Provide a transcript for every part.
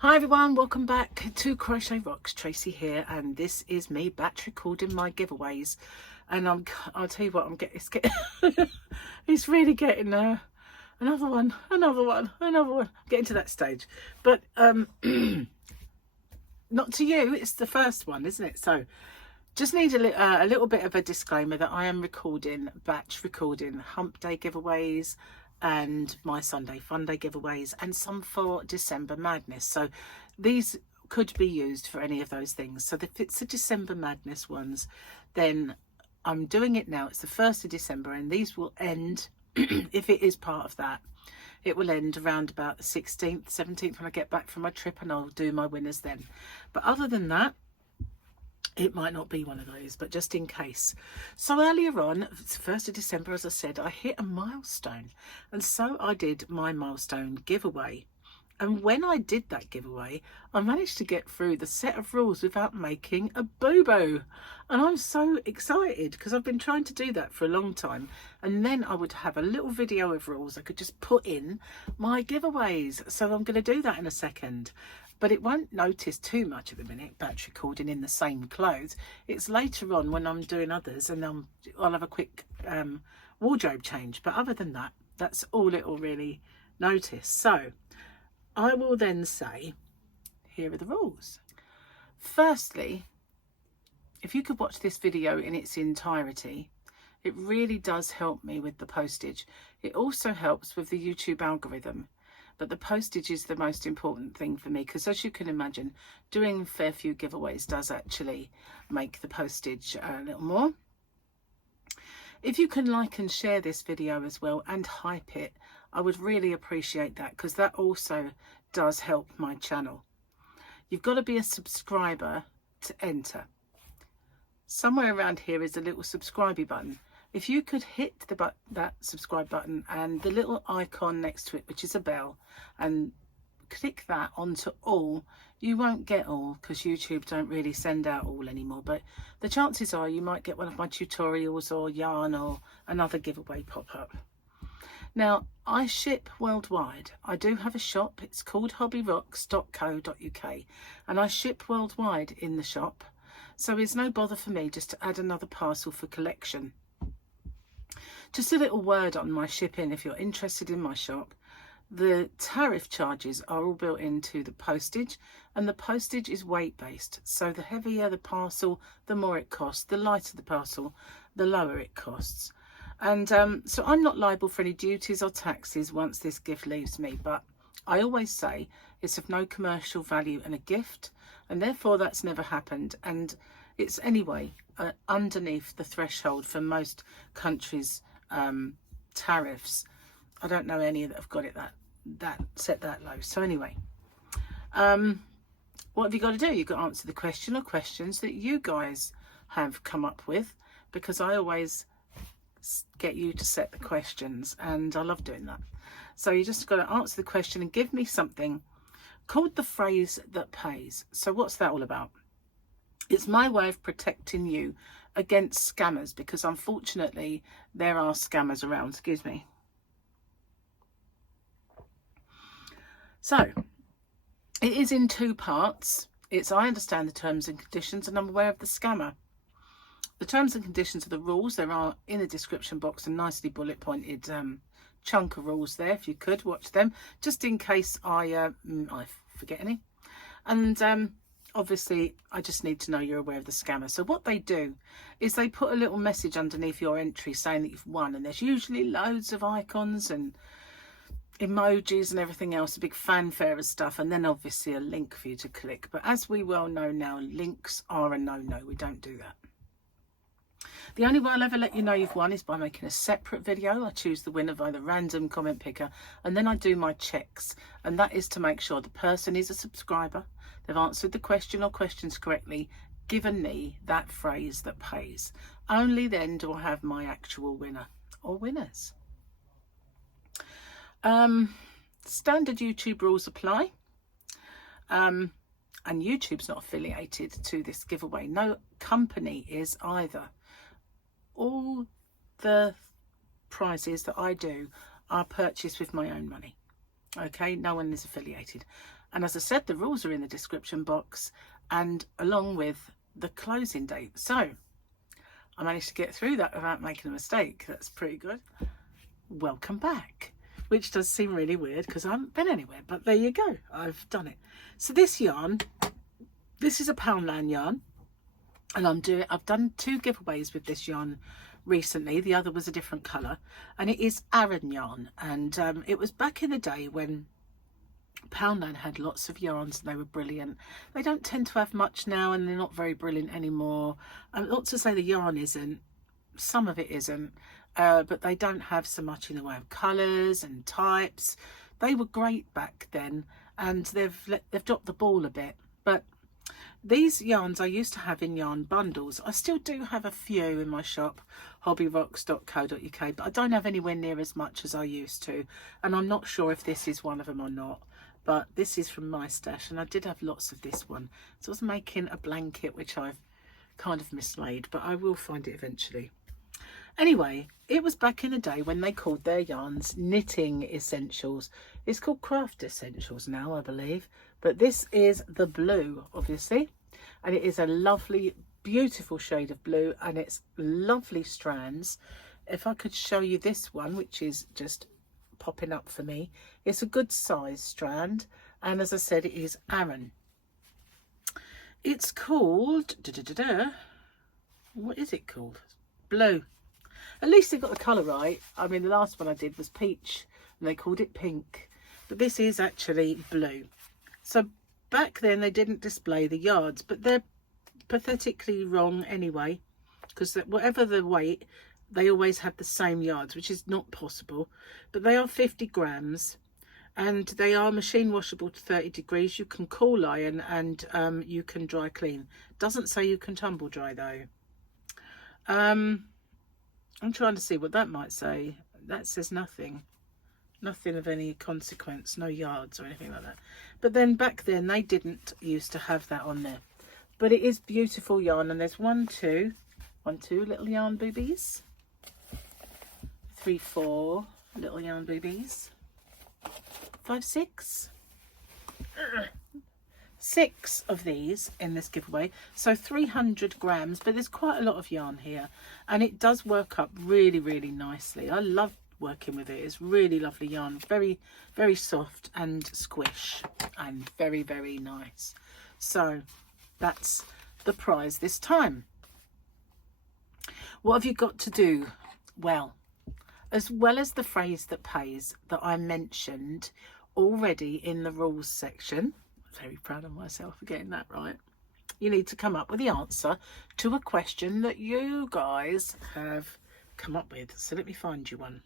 Hi everyone, welcome back to Crochet Rocks. Tracy here, and this is me batch recording my giveaways. And I'll tell you what, it's really getting another one. I'm getting to that stage, but not to you. It's the first one, isn't it? So just need a little bit of a disclaimer that I am batch recording hump day giveaways and my Sunday fun day giveaways and some for December madness. So these could be used for any of those things. So if it's the December madness ones, then I'm doing it now. It's the 1st of December, and these will end if it is part of that. It will end around about the 16th, 17th when I get back from my trip, and I'll do my winners then. But other than that, it might not be one of those, but just in case. So earlier on, it's the 1st of December, as I said, I hit a milestone. And so I did my milestone giveaway. And when I did that giveaway, I managed to get through the set of rules without making a boo-boo. And I'm so excited because I've been trying to do that for a long time. And then I would have a little video of rules I could just put in my giveaways. So I'm going to do that in a second. But it won't notice too much at the minute, batch recording in the same clothes. It's later on when I'm doing others, and I'll have a quick wardrobe change. But other than that, that's all it will really notice. So I will then say, here are the rules. Firstly, if you could watch this video in its entirety, it really does help me with the postage. It also helps with the YouTube algorithm. But the postage is the most important thing for me, because as you can imagine, doing a fair few giveaways does actually make the postage a little more. If you can like and share this video as well and hype it, I would really appreciate that, because that also does help my channel. You've got to be a subscriber to enter. Somewhere around here is a little subscribe button. If you could hit that subscribe button and the little icon next to it, which is a bell, and click that onto all, you won't get all because YouTube don't really send out all anymore, but the chances are you might get one of my tutorials or yarn or another giveaway pop up. Now, I ship worldwide. I do have a shop. It's called hobbyrocks.co.uk, and I ship worldwide in the shop, so it's no bother for me just to add another parcel for collection. Just a little word on my shipping if you're interested in my shop. The tariff charges are all built into the postage, and the postage is weight based. So the heavier the parcel, the more it costs. The lighter the parcel, the lower it costs. And so I'm not liable for any duties or taxes once this gift leaves me. But I always say it's of no commercial value and a gift, and therefore that's never happened. And it's anyway underneath the threshold for most countries' tariffs. I don't know any that have got it that set that low. So anyway, what have you got to do? You've got to answer the question or questions that you guys have come up with, because I always get you to set the questions, and I love doing that. So you just got to answer the question and give me something called the phrase that pays. So what's that all about? It's my way of protecting you against scammers, because unfortunately there are scammers around. Excuse me. So it is in two parts. It's I understand the terms and conditions, and I'm aware of the scammer. The terms and conditions are the rules. There are in the description box a nicely bullet pointed chunk of rules there. If you could watch them, just in case I forget any. And obviously, I just need to know you're aware of the scammer. So what they do is they put a little message underneath your entry saying that you've won. And there's usually loads of icons and emojis and everything else, a big fanfare of stuff. And then obviously a link for you to click. But as we well know now, links are a no-no. We don't do that. The only way I'll ever let you know you've won is by making a separate video. I choose the winner by the random comment picker, and then I do my checks. And that is to make sure the person is a subscriber, they've answered the question or questions correctly, given me that phrase that pays. Only then do I have my actual winner or winners. Standard YouTube rules apply. And YouTube's not affiliated to this giveaway. No company is either. All the prizes that I do are purchased with my own money. Okay, no one is affiliated. And as I said, the rules are in the description box and along with the closing date. So I managed to get through that without making a mistake. That's pretty good. Welcome back, which does seem really weird because I haven't been anywhere, but there you go, I've done it. So this yarn, this is a Poundland yarn, and I've done 2 giveaways with this yarn recently. The other was a different colour, and it is aran yarn, and it was back in the day when Poundland had lots of yarns and they were brilliant. They don't tend to have much now, and they're not very brilliant anymore. Not to say the yarn isn't, some of it isn't, but they don't have so much in the way of colours and types. They were great back then, and they've dropped the ball a bit. But these yarns I used to have in yarn bundles. I still do have a few in my shop, hobbyrocks.co.uk, but I don't have anywhere near as much as I used to, and I'm not sure if this is one of them or not. But this is from my stash, and I did have lots of this one. So I was making a blanket, which I've kind of mislaid, but I will find it eventually. Anyway, it was back in the day when they called their yarns knitting essentials. It's called craft essentials now, I believe. But this is the blue, obviously. And it is a lovely, beautiful shade of blue, and it's lovely strands. If I could show you this one, which is just popping up for me, it's a good size strand, and as I said, it is aran. It's called what is it called? Blue. At least they got the colour right. I mean, the last one I did was peach and they called it pink, but this is actually blue. So back then they didn't display the yards, but they're pathetically wrong anyway, because whatever the weight, they always have the same yards, which is not possible. But they are 50 grams, and they are machine washable to 30 degrees. You can cool iron, and you can dry clean. Doesn't say you can tumble dry though. I'm trying to see what that might say. That says nothing of any consequence, no yards or anything like that. But then back then they didn't used to have that on there. But it is beautiful yarn, and there's 2 little yarn boobies, 3, 4 little yarn boobies, 5, 6 of these in this giveaway, so 300 grams, but there's quite a lot of yarn here, and it does work up really, really nicely. I love working with it. It's really lovely yarn, very, very soft and squish, and very, very nice. So that's the prize this time. What have you got to do? Well as the phrase that pays that I mentioned already in the rules section, very proud of myself for getting that right. You need to come up with the answer to a question that you guys have come up with. So let me find you one.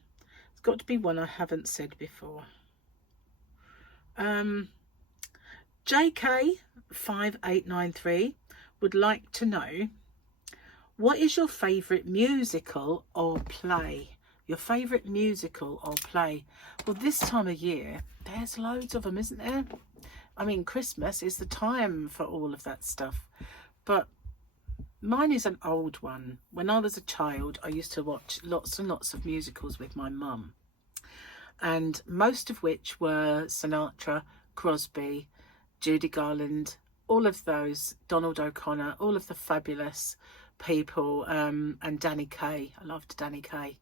It's got to be one I haven't said before. JK5893 would like to know, what is your favourite musical or play? Your favourite musical or play? Well, this time of year, there's loads of them, isn't there? I mean, Christmas is the time for all of that stuff. But mine is an old one. When I was a child, I used to watch lots and lots of musicals with my mum. And most of which were Sinatra, Crosby, Judy Garland, all of those, Donald O'Connor, all of the fabulous people, and Danny Kaye. I loved Danny Kaye.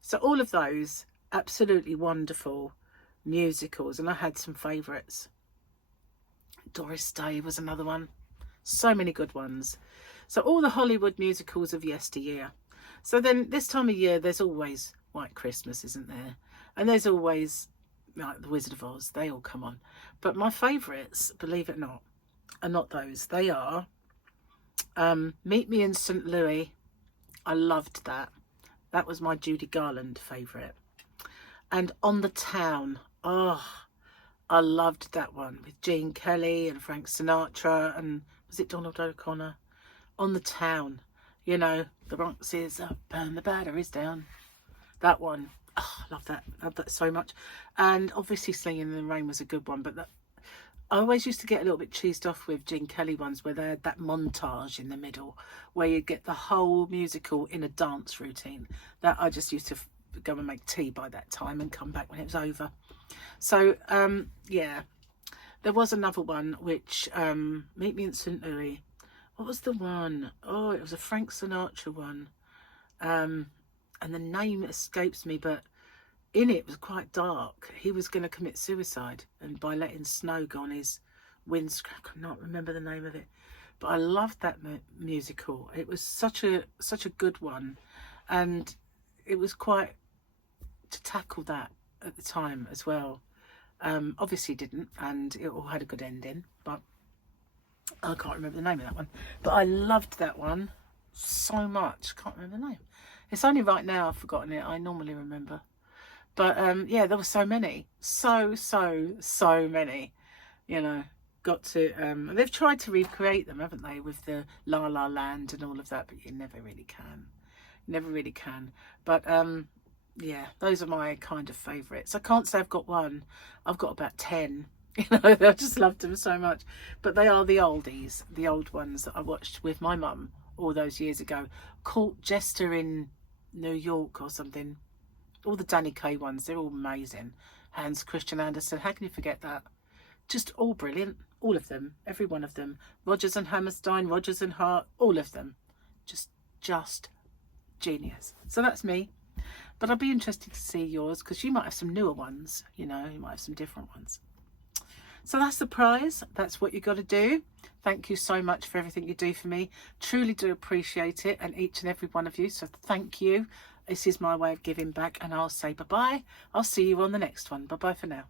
So all of those absolutely wonderful musicals, and I had some favourites. Doris Day was another one. So many good ones. So all the Hollywood musicals of yesteryear. So then this time of year, there's always White Christmas, isn't there? And there's always like The Wizard of Oz. They all come on. But my favourites, believe it or not, are not those. They are Meet Me in St. Louis. I loved that. That was my Judy Garland favourite. And On the Town. Oh, I loved that one with Gene Kelly and Frank Sinatra and was it Donald O'Connor? On the Town. You know, the Bronx is up and the battery's down. That one. Oh, I love that. I love that so much. And obviously Singing in the Rain was a good one, but I always used to get a little bit cheesed off with Gene Kelly ones where they had that montage in the middle where you get the whole musical in a dance routine. That I just used to go and make tea by that time and come back when it was over. So yeah, There was another one which, Meet Me in St. Louis. What was the one? Oh, it was a Frank Sinatra one. And the name escapes me, but in it was quite dark. He was going to commit suicide, and by letting snow go on his windscreen. I cannot remember the name of it, but I loved that musical. It was such a good one, and it was quite to tackle that at the time as well. Obviously didn't, and it all had a good ending, but I can't remember the name of that one. But I loved that one so much. Can't remember the name. It's only right now I've forgotten it. I normally remember. But yeah, there were so many, so many, you know. Got to they've tried to recreate them, haven't they, with the La La Land and all of that, but you never really can. But yeah, those are my kind of favourites. I can't say I've got one. I've got about 10. You know, I just loved them so much. But they are the oldies, the old ones that I watched with my mum all those years ago. Court Jester in New York or something. All the Danny Kaye ones, they're all amazing. Hans Christian Andersen, how can you forget that? Just all brilliant, all of them, every one of them. Rodgers and Hammerstein, Rodgers and Hart, all of them. Just genius. So that's me. But I'd be interested to see yours, because you might have some newer ones, you know, you might have some different ones. So that's the prize. That's what you got to do. Thank you so much for everything you do for me. Truly do appreciate it, and each and every one of you. So thank you. This is my way of giving back, and I'll say bye-bye. I'll see you on the next one. Bye-bye for now.